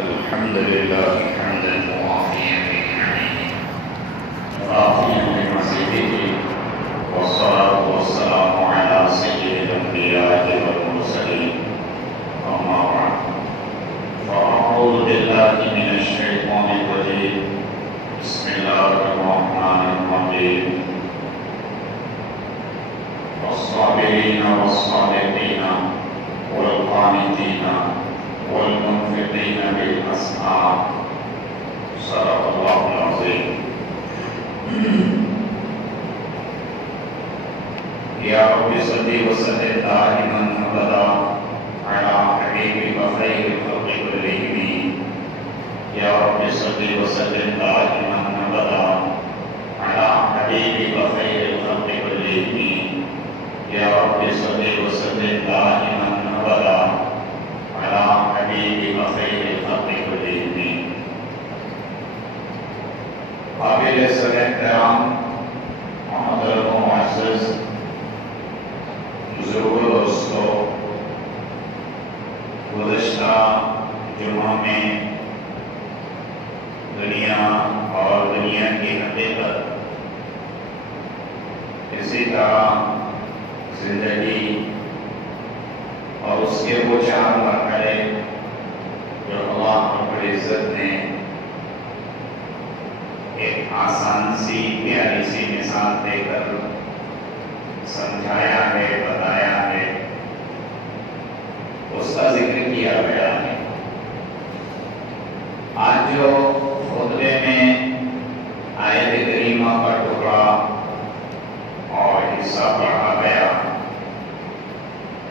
الحمد لله حمدا موافيا بنعمه رافيا بمزيده والصلاة والسلام على سيد الأنبياء والمرسلين أما بعد فأعوذ بالله من الشيطان الرجيم بسم الله الرحمن الرحيم والصابرين والصادقين والقانتين والمنفقين بالأسحار صدق الله العظيم. يا رب صل وسلم دائما أبدا على حبيبك خير الخلق كلهم. يا رب صل وسلم دائما أبدا على حبيبك خير الخلق كلهم. يا رب صل وسلم دائما أبدا على حبيبك خير الخلق كلهم. قابل صدر احترام محترم و معزز بزرگوں دوستوں، گزشتہ جمعہ میں دنیا اور دنیا کی حقیقت، اسی طرح زندگی اور اس کے وہ چار مرحلے جو اللہ رب العزت نے ایک آسان سی پیاری سی مثال دے کر سمجھایا ہے، بتایا ہے، اس کا ذکر کیا گیا ہے. آج جو خطبے میں آیت کریمہ کا ٹکڑا اور حصہ پڑھا گیا،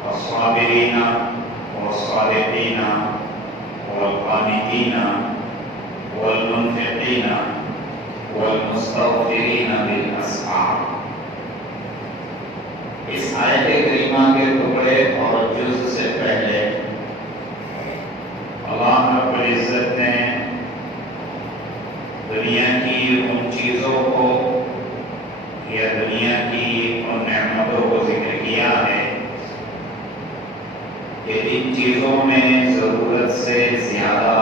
الصابرین والصادقین والقانتین والمنفقین والمستغفرین بالاسحار، اس آیت کریمہ کے ٹکڑے اور جز سے پہلے اللہ رب العزت نے دنیا کی ان چیزوں کو یا دنیا کی ان نعمتوں کو ذکر کیا ہے کہ ان چیزوں میں ضرورت سے زیادہ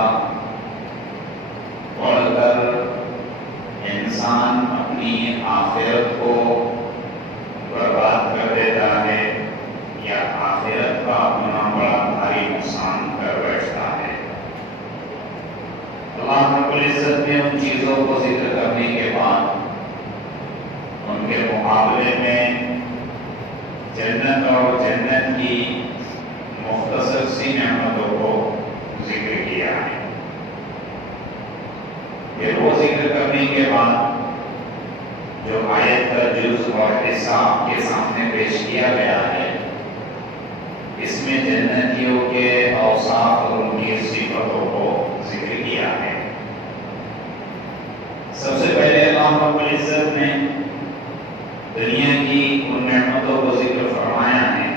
بڑھ کر انسان اپنی آخرت کو برباد کر دیتا ہے یا آخرت کا اپنا بڑا بھاری نقصان کر بیٹھتا ہے. اللہ رب العزت نے ان چیزوں کو ذکر کرنے کے بعد ان کے مقابلے میں جنت اور جنت کی مختصر سی نعمتوں کو ذکر کیا ہے. پھر وہ ذکر کرنے کے بعد جو آیت کا جز اور حصہ کے سامنے پیش کیا گیا ہے، اس میں جنتیوں کے اوصاف اور ان کی صفاتوں کو ذکر کیا ہے. سب سے پہلے اللہ رب العزت نے دنیا کی ان نعمتوں کو ذکر فرمایا ہے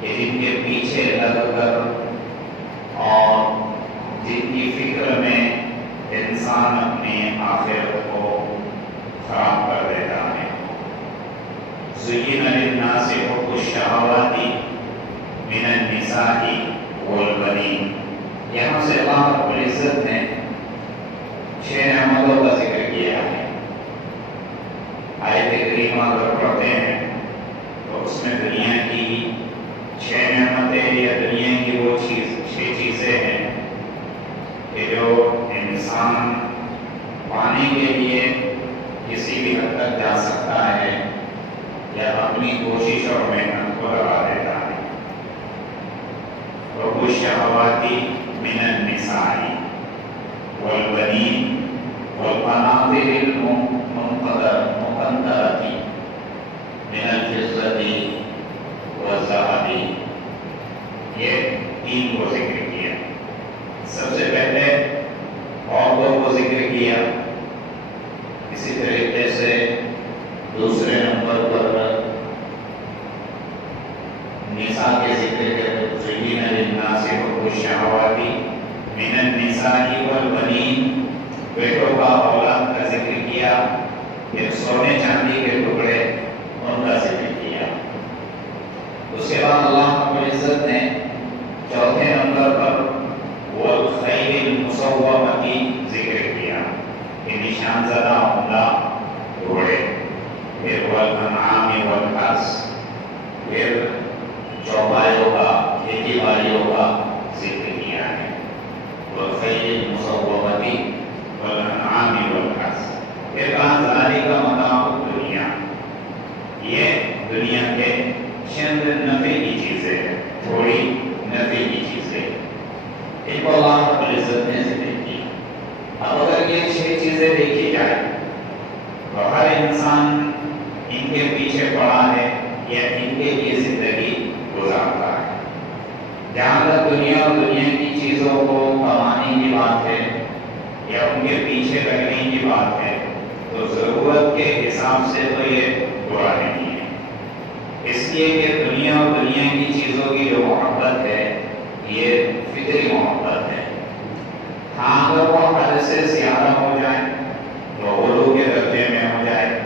کہ جن کے پیچھے لگ کر اور جن کی فکر میں انسان اپنی آخرت کو خراب کر دیتا ہے. زُيِّنَ لِلنَّاسِ حُبُّ الشَّهَوَاتِ مِنَ النِّسَاءِ وَالْبَنِينَ. یہاں سے اللہ رب العزت نے 6 نعمتوں کا ذکر کیا ہے. آیت کریمہ اگر پڑھتے ہیں تو اس میں دنیا کی 6 نعمتیں یا دنیا کی وہ 6 چیزیں ہیں کہ جو انسان پانے کے لیے کسی بھی حد تک جا سکتا ہے یا اپنی کوشش اور محنت کو لگا دیتا ہے. حُبُّ الشَّهَوَاتِ مِنَ النِّسَاءِ وَالْبَنِينَ وَالْقَنَاطِرِ الْمُقَنطَرَةِ مِنَ الْفِضَّةِ وَالذَّهَبِ. یہ 3 کو ذکر کیا. سب سے پہلے عورتوں کو ذکر کیا. اسی طریقے سے دوسرے نمبر پر نساء کے ذکر کے زُيِّنَ لِلنَّاسِ حُبُّ الشَّهَوَاتِ مِنَ النِّسَاءِ وَالْبَنِينَ، بیٹوں کا اولاد کا ذکر کیا. پھر سونے چاندی کے ٹکڑے ان کا ذکر کیا. اس کے بعد اللہ رب العزت نے چوتھے نمبر پر والخیل پھر کہا ذالک متاع الدنیا، یہ دنیا کے چند نفع کی چیزیں ہیں، تھوڑی نفع کی چیزیں، ان کو اللہ رب العزت نے ذکر کی۔ اب اگر یہ 6 چیزیں دیکھی جائے تو ہر انسان ان کے پیچھے پڑا ہے یا ان کے لیے زندگی گزارتا ہے۔ جہاں تک دنیا اور دنیا کی چیزوں کو کمانے کی بات ہے یا ان کے پیچھے لگنے کی بات ہے تو ضرورت کے حساب سے تو یہ برا نہیں ہے، اس لیے کہ دنیا اور دنیا کی چیزوں کی جو محبت ہے یہ فطری محبت ہے۔ ہاں اگر وہ حد سے زیادہ ہو جائے تو غلو کے درجے میں ہو جائے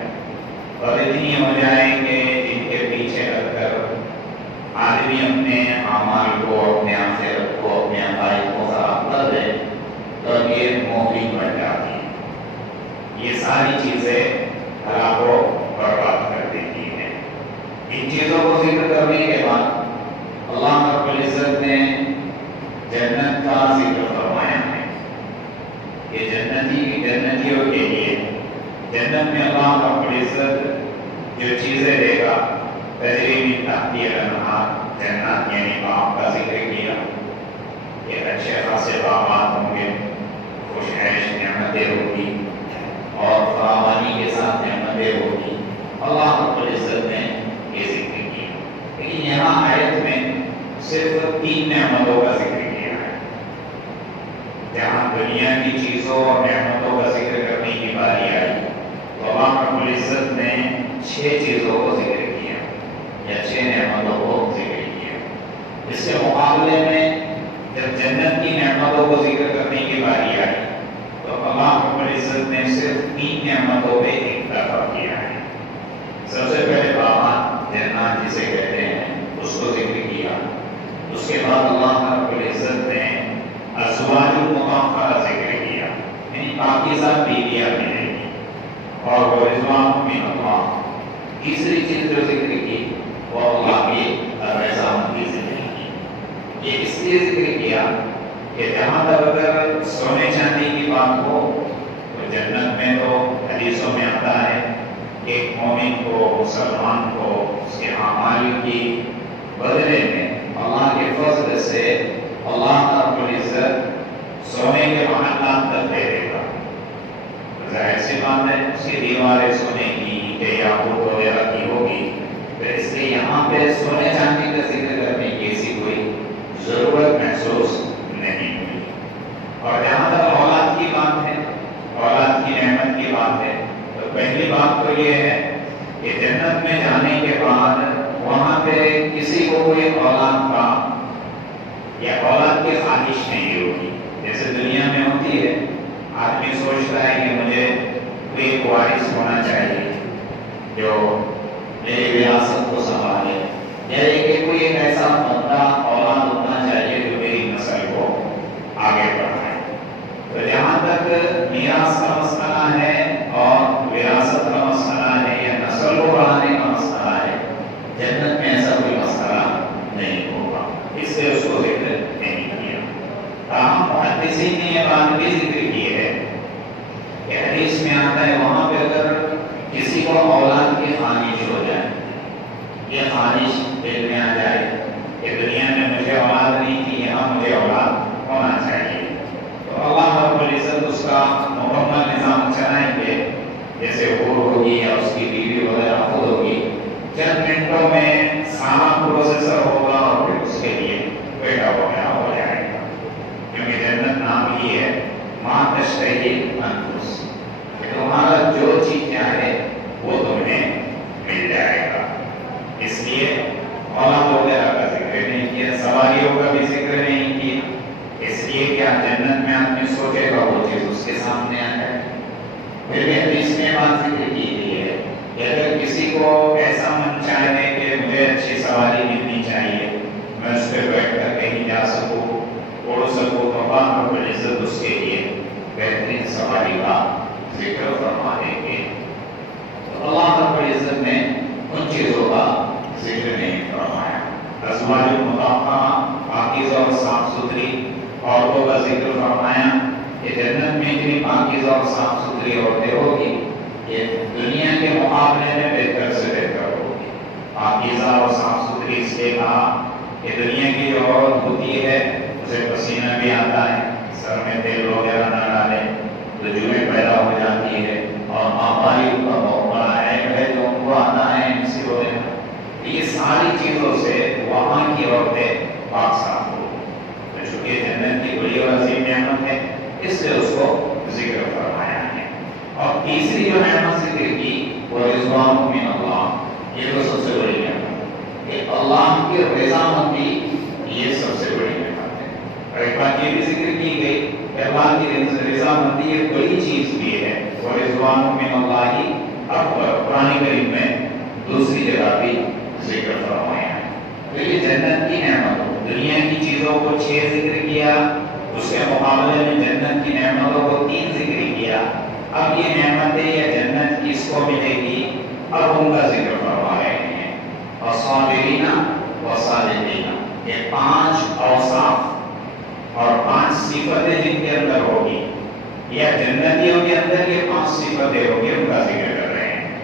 اور اتنی ہو جائے کہ جن کے پیچھے لگ کر آدمی اپنے اعمال کو، اپنے آخرت کو، اپنے عقائد کو خراب کر دے تو یہ مہلک بن جاتی ہیں۔ یہ ساری چیزیں اللہ کو برباد کر دیتی ہیں۔ ان چیزوں کو ذکر کرنے کے بعد اللہ رب العزت نے جنت کا ذکر فرمایا ہے کہ جنتیوں کے لیے جنت میں اللہ رب العزت جو چیزیں دے گا، تجری من تحتہا الانہار، جنات یعنی باغ کا ذکر کیا کہ اچھے خاصے باغات ہوں گے، خوش عیش نعمتیں ہوگی اور فراوانی کے ساتھ نعمتیں ہوگی، اللہ رب العزت نے یہ ذکر کیا۔ لیکن یہاں آیت میں صرف 3 نعمتوں کا ذکر کیا ہے۔ جہاں دنیا کی چیزوں اور نعمتوں کا ذکر کرنے کی باری آئی تو اللہ رب العزت نے 6 چیزوں کو ذکر کیا یا 6 نعمتوں کو ذکر کیا۔ اس کے مقابلے میں جب جنت کی نعمتوں کو ذکر کرنے کی باری آئی تو اللہ رب العزت نے صرف 3 نعمتوں پہ اکتفا کیا ہے۔ سب سے پہلے باغات، جنات جسے کہتے ہیں، اس کو ذکر کیا۔ اس کے بعد اللہ رب العزت نے ازواج المطہرہ ذکر کیا، یعنی پاکیزہ بیویاں ملیں گی، اور وہ رضوان من اللہ۔ تیسری چیز جو ذکر کی وہ اللہ کی رضامندی ذکر کی۔ یہ اس لیے ذکر کیا کہ جہاں تک اگر سونے چاندی کی بات ہو تو جنت میں تو حدیثوں میں آتا ہے کہ ایک مومن کو، مسلمان کو اس کے اعمال کی بدلے میں اللہ کے فضل سے اللہ رب العزت سونے کے محلات تک دے دے گا۔ ظاہر سی بات ہے اس کی دیواریں سونے کی، اینٹیں یاقوت وغیرہ کی ہوگی، پھر اس لیے یہاں پہ سونے چاندی کا ذکر کرنے کی ایسی کوئی ضرورت محسوس نہیں ہوئی۔ اور جہاں تک اولاد کی بات ہے، اولاد کی نعمت کی بات ہے، تو پہلی بات تو یہ ہے کہ جنت میں جانے کے بعد وہاں پہ کسی کو کوئی اولاد کا یا اولاد کی خواہش نہیں ہوگی۔ جیسے دنیا میں ہوتی ہے، آدمی سوچتا ہے کہ مجھے کوئی ایک وارث ہونا چاہیے جو میری وراثت کو سنبھالے، یا کہ کوئی ایک ایسا بندہ اولاد ہونا چاہیے جو میری نسل کو آگے بڑھائے۔ تو جہاں تک میراث کا مسئلہ ہے اور وراثت کا مسئلہ ہے یا نسل کو بڑھانے کا مسئلہ ہے، جنت میں ایسا کوئی مسئلہ نہیں ہوگا، اس لیے اس کو ذکر نہیں کیا۔ تاہم محدثین نے یہ بات بھی ذکر کی ہے کہ حدیث میں آتا ہے وہاں پہ اگر کسی کو اولاد کی خواہش ہو جائے، یہ خواہش دل میں آ جائے کہ دنیا میں مجھے اولاد نہیں تھی، یہاں مجھے اولاد ہونا چاہیے، تو اللہ رب العزت اس کا مکمل نظام چلائیں گے، جیسے حور ہوگی یا اس کی بیوی وغیرہ خود ہوگی، چند منٹوں میں سارا پروسیسر ہوگا اور پھر اس کے لیے بیٹا وغیرہ ہو جائے گا۔ کیونکہ جنت نام ہی ہے ما تشتہی الانفس، کہ تمہارا جو چیز چاہے وہ تمہیں مل جائے گا۔ اس لیے اولاد وغیرہ کا ذکر نہیں کیا، سواریوں کا بھی ذکر نہیں کیا، اس لیے کہ جنت میں آدمی سوچے گا وہ چیز اس کے سامنے آ جائے۔ پھر بھی حدیث میں بات ذکر کی گئی ہے کہ اگر کسی کو ایسا من چاہے کہ مجھے اچھی سواری ملنی چاہیے، میں اس پہ بیٹھ کر کہیں جا سکوں، اڑ سکوں، تو اللہ رب العزت اس کے لیے بہترین سواری کا ذکر فرما دیں گے۔ تو اللہ رب العزت نے ان چیزوں کا ذکر نہیں فرمایا۔ ازواج المطہرہ، پاکیزہ اور صاف ستھری عورتوں کا ذکر فرمایا کہ جنت میں اتنی پاکیزہ اور صاف ستھری عورتیں ہوگی یہ دنیا کے مقابلے میں بہتر سے بہتر ہوگی. پاکیزہ اور صاف ستھری اس لیے کہا کہ دنیا کی جو عورت ہوتی ہے اسے پسینہ بھی آتا ہے, سر میں تیل وغیرہ نہ ڈالے تو جوئیں پیدا ہو جاتی ہے, اور آبائی ان کا بہت بڑا عیب ہے جو ان کو آتا ہے مصر وغیرہ. یہ ساری چیزوں سے وہاں کی عورتیں پاک صاف ہو, تو چونکہ جنت کی بڑی اور عظیم نعمت ہے اس لیے اس کو ذکر فرمایا ہے. اور تیسری جو نعمت ذکر کی وہ رضوان من اللہ, یہ تو سب سے بڑی نعمت ہے کہ اللہ کی رضامندی, یہ سب سے بڑی نعمت ہے. اور ایک بات یہ بھی ذکر کی گئی کہ اللہ کی رضامندی ایک بڑی چیز بھی ہے, وہ رضوان من اللہ اکبر قرآن کریم میں دوسری جگہ بھی ذکر فرمایا ہے. تو یہ جنت کی نعمت, دنیا کی چیزوں کو 6 ذکر کیا, اس کے مقابلے میں جنت کی نعمتوں کو 3 ذکر کیا. اب یہ نعمتیں یا جنت کس کو ملے گی, اب ان کا ذکر فرما رہے ہیں. الصابرین والصادقین, یہ 5 اوصاف اور 5 صفتیں جن کے اندر ہوگی, یا جنتیوں کے اندر یہ 5 صفتیں ہوگی, ان کا ذکر کر رہے ہیں.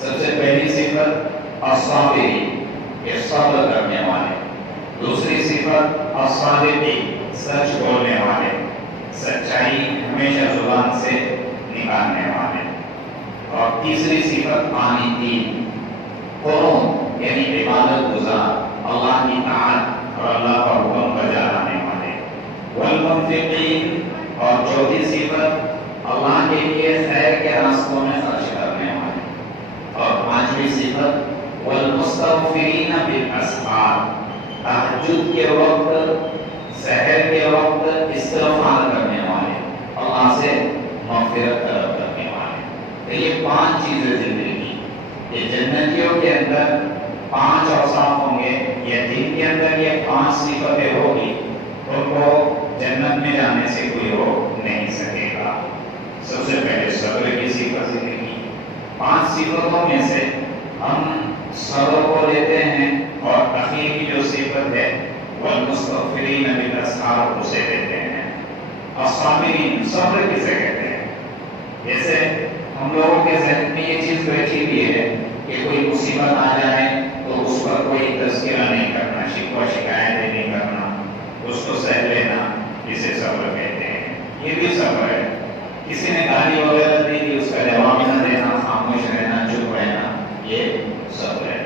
سب سے پہلی صفت الصابرین, یہ صبر کرنے والے. دوسری صفت الصادقین, سچ بولنے والے, سچائی ہمیشہ زبان سے نکالنے والے. اور تیسری صفت قانتین, قرون یعنی عبادت گزار, اللہ کی اطاعت اور اللہ کا حکم بجا لانے والے. والمنفقین, اور چوتھی صفت اللہ کے لیے خیر کے راستوں میں خرچ کرنے والے. اور پانچویں صفت والمستغفرین بالاسحار, تہجد کے وقت, سحر کے وقت استغفار کرنے والے, اللہ سے مغفرت طلب کرنے والے. تو یہ 5 چیزیں زندگی, یہ جنتیوں کے اندر 5 اوصاف ہوں گے, یا جن کے اندر یہ 5 صفتیں ہوگی ان کو جنت میں جانے سے کوئی روک نہیں سکے گا. سب سے پہلے صبر کی صفت ذکر کی. 5 صفتوں میں سے ہم صبر کو لیتے ہیں, اور اخیر کی جو صفت ہے والمستغفرین بالاسحار اسے لیتے ہیں. الصابرین, صبر کسے کہتے ہیں؟ جیسے ہم لوگوں کے ذہن میں یہ چیز بیٹھی ہوئی ہے کہ کوئی مصیبت آ جائے تو اس پر کوئی تذکرہ نہیں کرنا, شکوہ شکایت نہیں کرنا, اس کو سہ لینا, جسے صبر کہتے ہیں. یہ بھی صبر ہے. کسی نے گالی وغیرہ دی تھی, اس کا جواب نہ دینا, خاموش رہنا, چپ رہنا, یہ صبر ہے.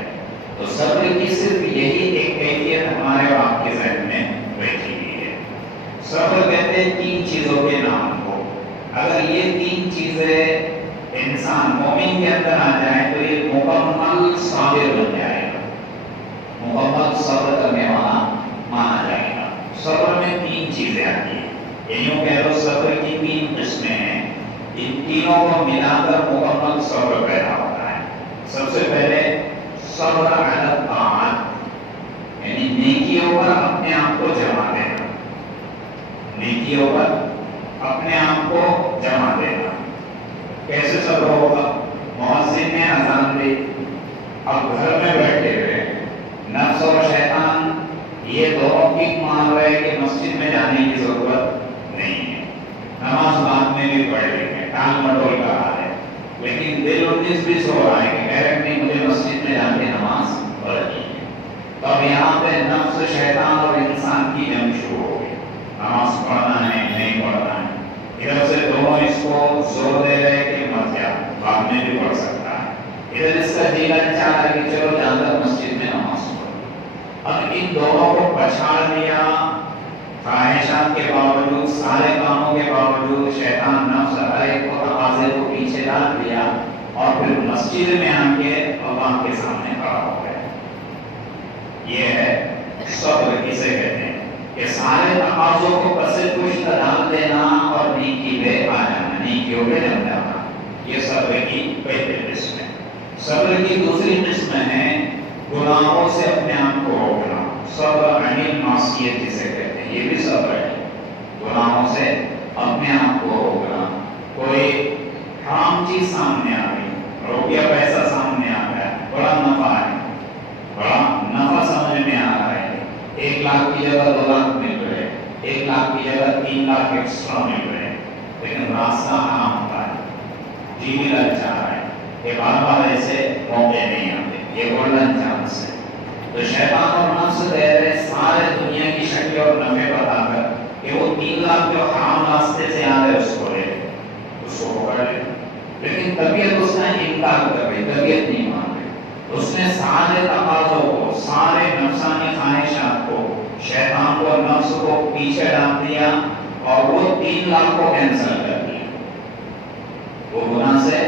تو صبر کی صرف یہی ایک کیفیت ہمارے اور آپ کے ذہن میں بیٹھی ہوئی ہے. صبر کہتے ہیں 3 چیزوں کے نام کو. اگر یہ 3 چیزیں انسان مومن کے اندر آ جائے تو یہ مکمل صابر بن جائے گا, مکمل صبر کرنے والا مانا جائے گا. صبر میں 3 چیزیں آتی ہیں, یوں کہہ لو صبر کی 3 قسمیں ہیں. ان تینوں کو ملا کر مکمل صبر پیدا ہوتا ہے. سب سے پہلے صبر علی الطاعات, یعنی نیکیوں پر اپنے آپ کو جما دینا, نیکیوں پر اپنے آپ کو جما دینا. کیسے صبر ہوگا؟ مؤذن نے اذان دی, اب گھر میں بیٹھے ہوئے نفس اور شیطان یہ دونوں کی مان رہے کہ مسجد میں جانے کی ضرورت نہیں ہے, نماز بعد میں بھی پڑھ لیں گے, ٹال مٹول کا حال ہے, لیکن دل 19 بھی سو رہا ہے کہ ڈائریکٹلی مجھے مسجد میں جا کے نماز پڑھنی ہے. تو اب یہاں پہ نفس, شیطان اور انسان کی جنگ شروع ہو گئی, نماز پڑھنا ہے نہیں پڑھنا ہے. ادھر سے دونوں اس کو زور دے رہے کہ مت جا, بعد میں بھی پڑھ سکتا ہے. ادھر اس کا جی چاہ رہا ہے کہ چلو جا کر مسجد میں نماز پڑھو. اب ان دونوں کو پچھاڑ دیا, خواہشات کے باوجود, سارے کاموں کے باوجود شیطان نفس ہر ایک کو تقاضے کو پیچھے ڈال دیا, اور پھر مسجد میں آ کے اللہ کے سامنے کھڑا ہو گئے. یہ ہے صبر کسے کہتے ہیں, کہ سارے تقاضوں کو پس پشت ڈال دینا اور نیکی پہ آ جانا, نیکیوں پہ جم جانا. یہ صبر کی پہلی قسم ہے. صبر کی دوسری قسم ہے گناہوں سے اپنے آپ کو روکنا, صبر عن المعصیت جسے کہتے ہیں. یہ بھی صبر ہے, گناہوں سے اپنے آپ کو روکنا. کوئی حرام چیز سامنے آ گئی, روپیہ پیسہ سامنے آ گیا, بڑا نفع ہے, بڑا نفع سمجھ میں آ رہا ہے, 1 لاکھ کی جگہ 2 لاکھ مل رہے, 1 لاکھ کی جگہ 3 لاکھ ایکسٹرا مل رہے, لیکن راستہ حرام کا ہے. جی بھی للچا رہا ہے کہ بار بار ایسے موقع نہیں آتے، یہ گولڈن چانس ہے. تو شیطان اور نفس دے رہے سارے دنیا کی شکل اور نفع بتا کر کہ وہ 3 لاکھ جو حرام راستے سے آ رہے اس کو لے لے، اس کو پکڑ لے. لیکن طبیعت اس نے انکار کر رہی، طبیعت نہیں مان رہی. اس نے سارے تقاضوں کو، سارے نفسانی خواہشات کو، شیطان کو، نفس کو پیچھے ڈال دیا اور وہ 3 لاکھ کو کینسل کر دیا. وہ گناہ سے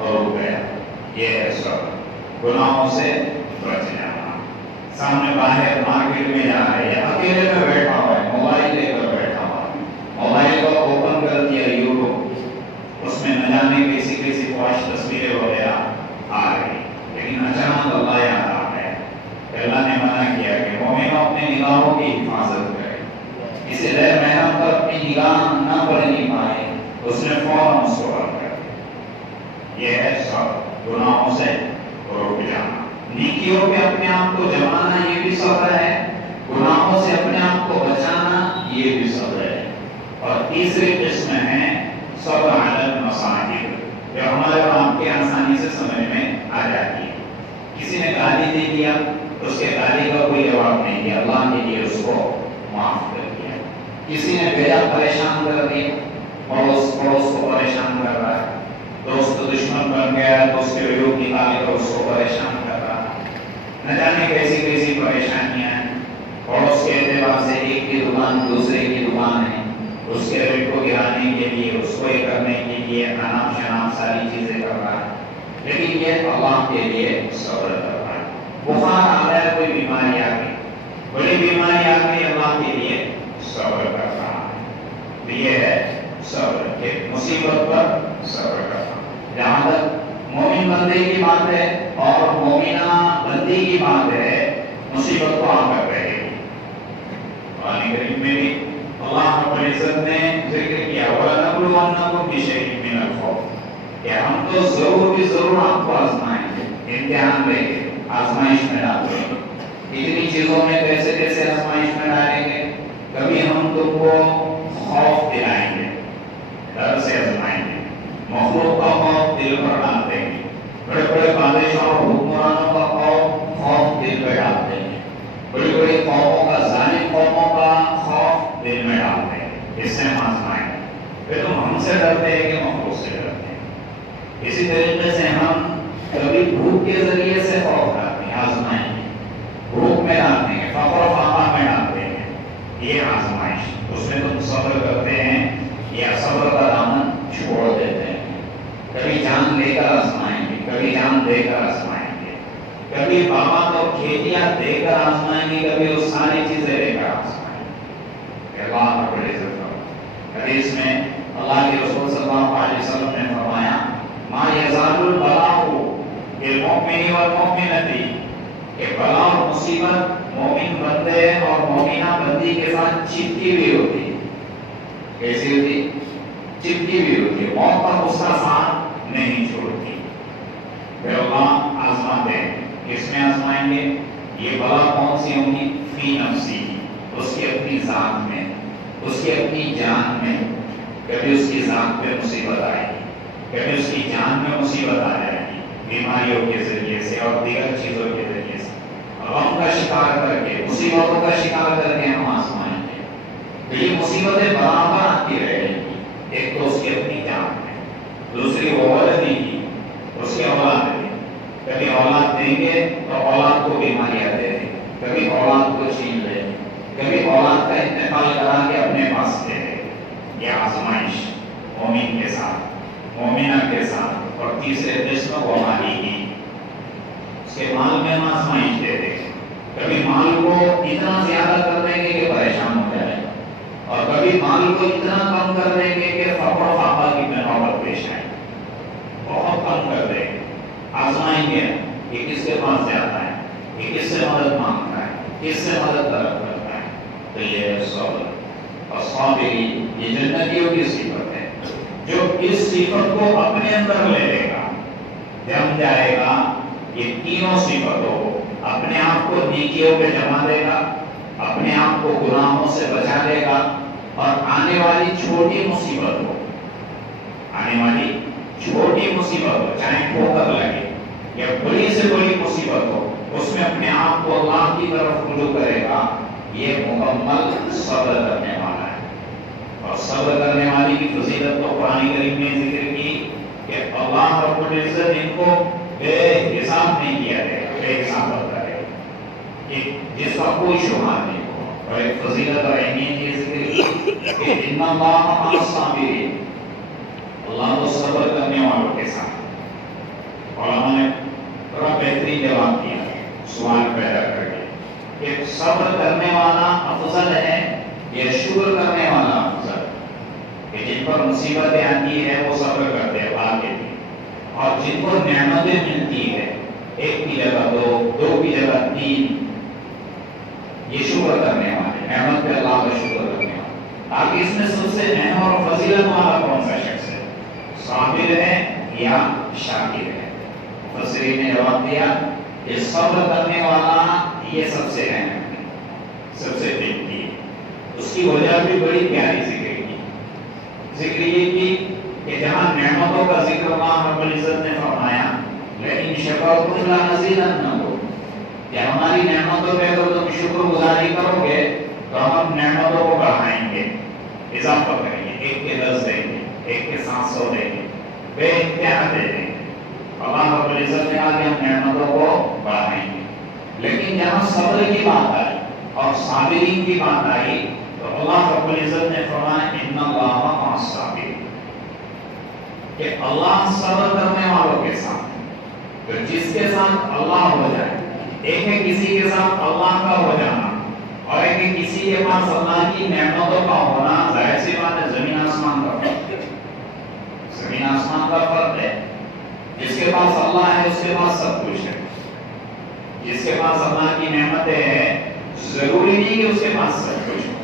رک گیا. یہ ہے سب گناہوں سے بچ جانا. سامنے باہر مارکیٹ میں جا رہے ہیں، اکیلے میں بیٹھا ہوا ہے، موبائل لے کر بیٹھا ہوا ہے، موبائل کو اوپن کر دیا یوٹیوب، اس میں نہ جانے کیسی کیسی خواہش تصویریں وغیرہ آ رہی. لیکن اچانک اللہ یاد آ ہے کہ اللہ نے منع کیا کہ مومن اپنے نگاہوں کی حفاظت کرے، کسی غیر محرم پر اپنی نگاہ نہ پڑنی پائے. اس نے فوراً اس کو بند کر دیا. یہ ہے سب گناہوں سے رک جانا. نیکیوں پہ اپنے آپ کو جمانا یہ بھی صبر ہے، گناہوں سے اپنے آپ کو بچانا یہ بھی صبر ہے. اور تیسری قسم ہے صبر علی المصائب، جو ہمارے اور آپ کے آسانی سے سمجھ میں آ جاتی ہے. کسی نے گالی دے دیا، اس کے گالی کا کوئی جواب نہیں دیا، اللہ کے لیے اس کو معاف کر دیا. کسی نے بھیجا پریشان کر دیا، پڑوس کو پریشان کر رہا ہے، دوست دشمن بن گیا تو اس کے ویڈیو نکال کر اس کو پریشان کر رہا ہے. نہ جانے کیسی کیسی پریشانیاں ہیں. پڑوس کے اعتبار سے ایک کی دکان دوسرے کی دکان ہے، اس کے ریٹ کو گرانے کے لیے، اس کو یہ کرنے کے لیے انام شنام ساری چیزیں کر رہا ہے. لیکن یہ اللہ کے لیے صبر کر رہا ہے. بخار آ رہا ہے، کوئی بیماری آ گئی، بڑی بیماری آ گئی، اللہ کے لیے صبر کر رہا ہے. تو یہ ہے صبر کہ مصیبت پر صبر کرنا. جہاں تک مومن بندے کی بات ہے اور مومنہ بندی کی بات ہے، مصیبت تو آ کر رہے گی. قرآن کریم میں بھی اللہ رب العزت نے ذکر کیا وَلَنَبْلُوَنَّكُمْ بِشَيْءٍ مِّنَ الْخَوْفِ، کہ ہم تو ضرور بھی ضرور آپ کو آزمائیں گے، امتحان لیں گے، آزمائش میں ڈالیں گے. اتنی چیزوں میں کیسے کیسے آزمائش میں ڈالیں گے. کبھی ہم تم کو خوف دلائیں گے، ڈر سے آزمائیں گے، مخلوق کا خوف دل پر ڈال دیں گے، بڑے بڑے بادشاہوں اور حکمرانوں کا خوف دل پہ ڈال دیں گے، بڑی بڑی قوموں کا، ظالم قوموں کا خوف دل میں ڈال دیں گے. اس سے ہم آزمائیں گے. پھر تم ہم سے ڈرتے ہیں کہ مخلوق سے ڈرتے ہیں. اسی طریقے سے ہم کبھی بھوک کے ذریعے سے خوف ڈالتے ہیں، آزمائیں گے، بھوک میں ڈالتے ہیں، فقر و فاقہ میں ڈالتے ہیں. یہ آزمائش، اس میں تم صبر کرتے ہیں یا صبر کا دامن چھوڑ دیتے ہیں. کبھی جان لے کر آزمائیں گے، کبھی جان دے کر آزمائیں گے، کبھی باغات اور کھیتیاں دے کر آزمائیں گے، کبھی وہ ساری چیزیں لے کر آزمائیں گے. اللہ رب العزت حدیث میں اللہ کے رسول صلی اللہ علیہ وسلم نے فرمایا ما یزال البلاء بالمؤمن والمؤمنۃ، کہ بلا اور مصیبت مومن بندے اور مومنہ بندی کے ساتھ چپکی ہوئی ہوتی ہے. کیسی ہوتی؟ چپکی ہوئی ہوتی ہے. موت پر اس کا ساتھ نہیں چھوڑتی. پھر اللہ آزماتے ہیں. کس میں آزمائیں گے؟ یہ بلا کون سی ہوں گی؟ فی نفسی، اس کی اپنی ذات میں، اس کی اپنی جان میں. کبھی اس کی ذات پہ مصیبت آئے گی، کبھی اس کی جان میں مصیبت آ جائے گی، بیماریوں کے ذریعے سے اور دیگر چیزوں کے ذریعے سے. غم کا شکار کر کے، مصیبتوں کا شکار کر کے ہم آزمائیں گے. تو یہ مصیبتیں برابر آتی رہیں گی. ایک تو اس کی اپنی جان میں، دوسری اولادی کی، اس کی اولاد میں. کبھی اولاد دیں گے تو اولاد کو بیماریاں دے دیں، کبھی اولاد کو چھین لیں، کبھی اولاد کا انتقال کرا کے اپنے پاس دے دیں. یہ آزمائش مومن کے ساتھ، مومنہ کے ساتھ. اور تیسرے قسم وہ مالی کی، اس کے مال میں ہم آزمائش دے دیں. کبھی مال کو اتنا زیادہ کر دیں گے کہ پریشان ہو جائے، اور کبھی مال کو اتنا کم کر دیں گے کہ فقر و فاقہ کی نوبت پیش آئے. بہت کم کر دیں گے. آزمائیں گے کہ کس کے پاس زیادہ ہے، کہ کس سے مدد مانگتا ہے، کس سے مدد طلب کرتا ہے. تو یہ ہے صبر. اور صابری یہ جنتیوں کی صفت ہے، جو اس صفت کو اپنے اندر لے لے گا، جم جائے گا یہ تینوں صفتوں کو، اپنے آپ کو نیکیوں پہ جما دے گا، اپنے آپ کو گناہوں سے بچا لے گا، اور آنے والی چھوٹی مصیبت کو، آنے والی چھوٹی مصیبت ہو، چاہے ٹھوکر لگے یا بڑی سے بڑی مصیبت ہو، اس میں اپنے آپ کو اللہ کی طرف رجوع کرے گا، یہ مکمل صبر کرنے والا ہے۔ اور صبر کرنے والی کی فضیلت تو قرآن کریم نے ذکر کی کہ اللہ رب العزت ان کو بے حساب نہیں کیا جائے گا، بے حساب کرے گا، جس کا کوئی شمار نہیں ہو۔ اور ایک فضیلت اور اہمیت یہ ذکر کی کہ ان اللہ مع الصابرین، اللہ تو صبر کرنے والوں کے ساتھ۔ اور ہم نے بڑا بہترین جواب دیا ہے سوال پیدا کر کے کہ صبر کرنے والا افضل ہے یا شکر کرنے والا افضل؟ کہ جن پر مصیبتیں آتی ہے وہ صبر کرتے ہیں آگے بھی، اور جن کو نعمتیں ملتی ہے ایک کی جگہ دو، دو کی جگہ تین، یہ شکر کرنے والے، نعمت پہ اللہ کا شکر کرنے والے۔ آگے اس میں سب سے اہم اور فضیلت والا کون سا شخص ہے؟ صابر ہے یا شاکر ہے؟ مفسرین نے جواب دیا کہ صبر کرنے والا یہ سب سے اہم ہے، سب سے قیمتی ہے۔ اس کی وجہ بھی بڑی پیاری ذکر کی، ذکر یہ کی کہ جہاں نعمتوں کا ذکر اللہ رب العزت نے فرمایا لیکن شکرتم لنزیدنکم، کہ ہماری نعمتوں پہ اگر تم شکر گزاری کرو گے تو ہم نعمتوں کو بڑھائیں گے، اضافہ کریں گے، 1 کے 10 دیں گے، 1 کے 700 دیں گے، بے انتہا دے دیں گے۔ اللہ رب العزت نے آگے ہم نعمتوں کو بڑھائیں گے۔ لیکن جہاں صبر کی بات آئی اور صابرین کی بات آئی تو اللہ رب العزت نے فرمایا ان اللہ مع الصابرین، کہ اللہ صبر کرنے والوں کے ساتھ۔ تو جس کے ساتھ اللہ ہو جائے، ایک ہے کسی کے ساتھ اللہ کا ہو جانا اور ایک ہے کسی کے پاس اللہ کی نعمتوں کا ہونا، ظاہر سی بات ہے زمین آسمان کا فرق ہے، زمین آسمان کا فرق ہے۔ جس کے پاس اللہ ہے اس کے پاس سب کچھ ہے، جس کے پاس اللہ کی نعمتیں ہیں ضروری نہیں کہ اس کے پاس سب کچھ ہو۔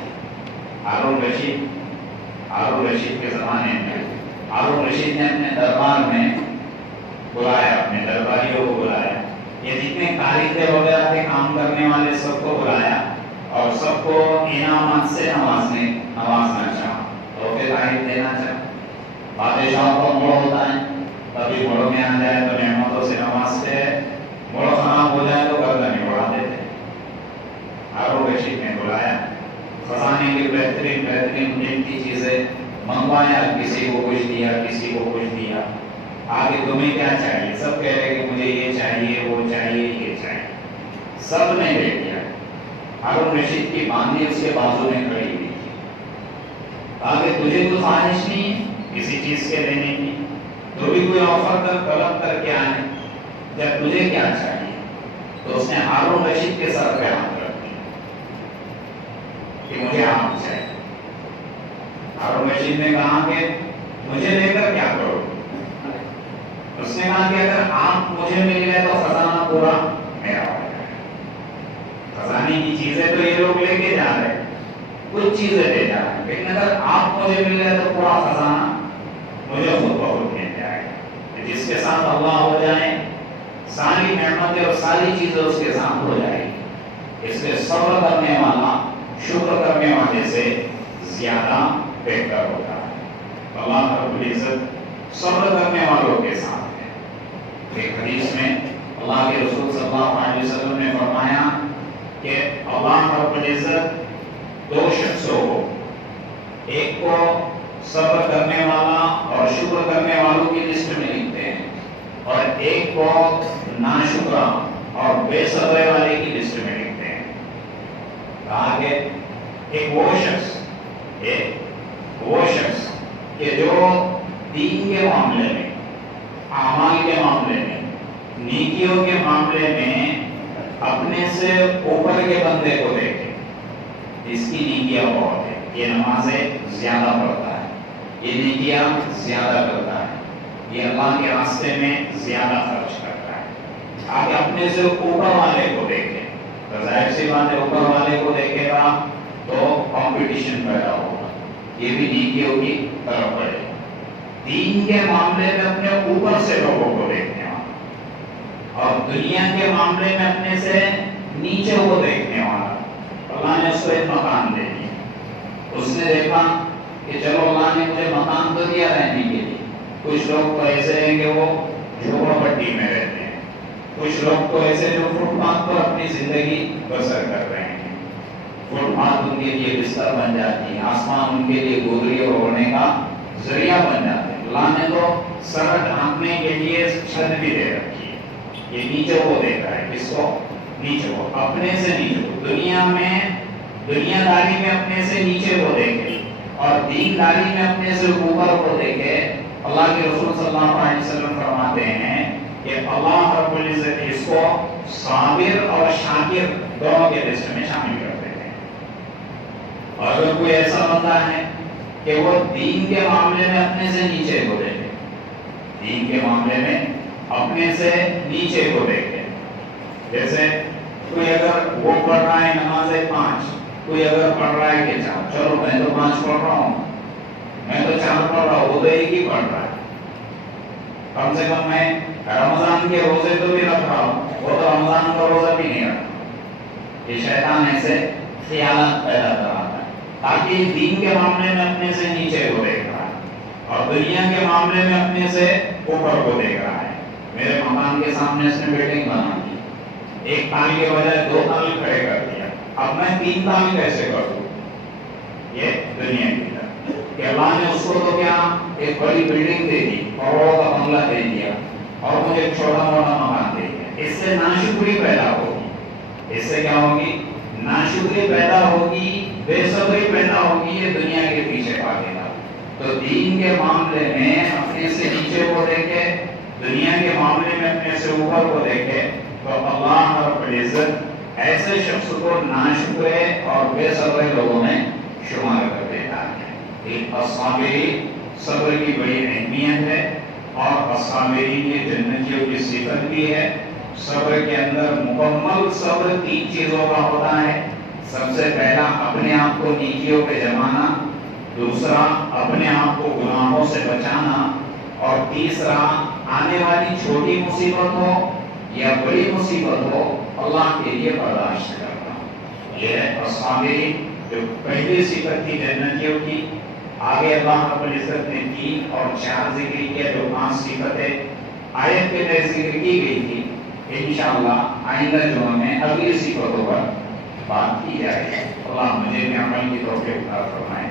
ہارون رشید کے زمانے میں ہارون رشید نے اپنے دربار میں بلایا، اپنے درباریوں کو بلایا، یہ جتنے کاریگر وغیرہ کے کام کرنے والے سب کو بلایا اور سب کو انعامات سے نوازنا چاہا، تحفے تحائف دینا چاہا۔ بادشاہ کو موڑ ہوتا ہے، کبھی موڑوں میں آ جائے تو نعمتوں سے نوازتے ہیں، موڑ خراب ہو جائے تو گردنیں اڑا دیتے۔ ہارون رشید نے بلایا، خزانے کی بہترین قیمتی چیزیں منگوایا، کسی کو کچھ دیا، کسی کو کچھ دیا۔ آگے تمہیں کیا چاہیے؟ سب کہہ رہے کہ مجھے یہ چاہیے، وہ چاہیے، یہ چاہیے، سب نے دے دیا۔ ہارون رشید کی باندھی اس کے بازو میں کھڑی ہوئی تھی۔ آگے تجھے تو خواہش نہیں ہے کسی چیز کے لینے کی، تو بھی کوئی آفر کر طلب کر کے آئے، جب تجھے کیا چاہیے؟ تو اس نے ہارون رشید کے سر پہ ہاتھ رکھ دیا کہ مجھے آم چاہیے۔ ہارون رشید نے کہا کہ مجھے لے کر کیا کرو؟ اس نے کہا کہ اگر آپ مجھے مل گئے تو خزانہ پورا میرا ہو جائے گا۔ خزانے کی چیزیں تو یہ لوگ لے کے جا رہے، کچھ چیزیں لے جا رہے، لیکن اگر آپ مجھے مل گئے تو پورا خزانہ مجھے خود بخود مل جائے گا۔ جس کے ساتھ اللہ ہو جائے ساری نعمتیں اور ساری چیزیں اس کے ساتھ ہو جائے گی۔ اس لیے صبر کرنے والا شکر کرنے والے سے زیادہ بہتر ہوتا ہے۔ اللہ رب العزت صبر کرنے والوں کے ساتھ ہے۔ ایک حدیث میں اللہ کے رسول صلی اللہ علیہ وسلم نے فرمایا کہ اللہ رب العزت 2 شخصوں کو، ایک کو صبر کرنے والا اور شکر کرنے والوں کی لسٹ میں لکھتے ہیں، اور ایک کو ناشکرا اور بے صبر والے کی لسٹ میں لکھتے ہیں۔ کہا کہ ایک وہ شخص کہ جو دین کے معاملے میں، اعمال کے معاملے میں، نیکیوں کے معاملے میں اپنے سے اوپر کے بندے کو دیکھے، جس کی نیکیاں بہت ہے، یہ نمازیں زیادہ پڑھتا ہے، یہ نیکیاں زیادہ کرتا ہے، یہ اللہ کے راستے میں زیادہ خرچ کرتا ہے۔ آگے اپنے سے اوپر والے کو دیکھے تو ظاہر سی بات ہے اوپر والے کو دیکھے گا تو کمپٹیشن پیدا ہوگا، یہ بھی نیکیوں کی طرف بڑھے گا۔ دین کے معاملے میں اپنے اوپر سے لوگوں کو دیکھنے والا اور دنیا کے معاملے میں اپنے سے نیچے کو دیکھنے والا، اللہ نے اس کو ایک مکان دے دیا۔ اس نے دیکھا کہ چلو اللہ نے مجھے مکان تو دیا رہنے کے لیے، کچھ لوگ تو ایسے ہیں کہ وہ جھوپڑ پٹی میں رہتے ہیں، کچھ لوگ تو ایسے جو فٹ پاتھ پر اپنی زندگی بسر کر رہے ہیں، فٹ پاتھ ان کے لیے بستر بن جاتی ہے، آسمان ان کے لیے گودری اور اوڑھنے کا ذریعہ بن جاتے ہیں۔ اللہ نے تو سر ڈھانپنے کے لیے چھت بھی دے رکھی ہے، یہ نیچے کو دیکھ رہا ہے، کس کو؟ نیچے کو، اپنے سے نیچے کو، دنیا میں دنیا داری میں اپنے سے نیچے کو دیکھے اور دین داری میں اپنے سے اوپر کو دیکھے۔ اللہ کے رسول صلی اللہ علیہ وسلم فرماتے ہیں کہ اللہ رب العزت اس کو صابر اور شاکر دونوں کے لسٹ میں شامل کرتے ہیں۔ اور اگر کوئی ایسا بندہ ہے کہ وہ دین کے معاملے میں اپنے سے نیچے کو دیکھے، دین کے معاملے میں اپنے سے نیچے کو دیکھے، جیسے کوئی اگر وہ پڑھ رہا ہے نماز 5، کوئی اگر پڑھ رہا ہے کہ 4، چلو میں تو 5 پڑھ رہا ہوں، میں تو 4 پڑھ رہا ہوں، وہ تو ایک ہی پڑھ رہا ہے، کم سے کم میں رمضان کے روزے تو بھی رکھ رہا ہوں، وہ تو رمضان کا روزہ بھی نہیں رکھتا۔ یہ شیطان ایسے خیالات پیدا کراتا ہے تاکہ دین کے معاملے میں اپنے سے نیچے کو دیکھ رہا ہے اور دنیا کے معاملے میں اپنے سے اوپر کو دیکھ رہا ہے۔ میرے مکان کے سامنے اس نے بلڈنگ بنا دی، ایک تال کے بجائے 2 تال کھڑے کر دیا، اب میں 3 تال کیسے کر دوں؟ یہ دنیا کی طرف کہ اللہ نے اس کو تو کیا ایک بڑی بلڈنگ دے دی، کروڑوں کا بنگلہ دے دیا اور مجھے ایک چھوٹا موٹا مکان دے دیا، اس سے ناشکری پیدا ہوگی، اس سے کیا ہوگی؟ ناشکری پیدا ہوگی، بے صبری پیدا ہوگی، یہ دنیا کے پیچھے بھاگے گا۔ تو دین کے معاملے میں اپنے سے نیچے کو دیکھے، دنیا کے معاملے میں اپنے سے اوپر کو دیکھے، تو اللہ رب العزت ایسے شخص کو ناشکرے اور بے صبرے لوگوں میں شمار کر دیتا ہے۔ الصابرین، صبر کی بڑی اہمیت ہے اور الصابرین یہ جنتیوں کی صفت بھی ہے۔ صبر کے اندر مکمل صبر 3 چیزوں کا ہوتا ہے۔ سب سے پہلا اپنے آپ کو نیکیوں پہ جمانا، دوسرا اپنے آپ کو گناہوں سے بچانا، اور تیسرا آنے والی چھوٹی مصیبت ہو یا بڑی مصیبت ہو اللہ کے لیے برداشت کرنا۔ یہ ہے الصابرین، جو پہلی صفت تھی جنتیوں کی۔ آگے اللہ رب العزت نے 3 اور 4 ذکر کیا، جو 5 صفتیں آیت کے تحت ذکر کی گئی تھی۔ انشاءاللہ آئندہ جمعہ میں اگلی صفتوں پر بات کی جائے گی۔ اللہ مجھے بھی عمل کی توفیق عطا فرمائے۔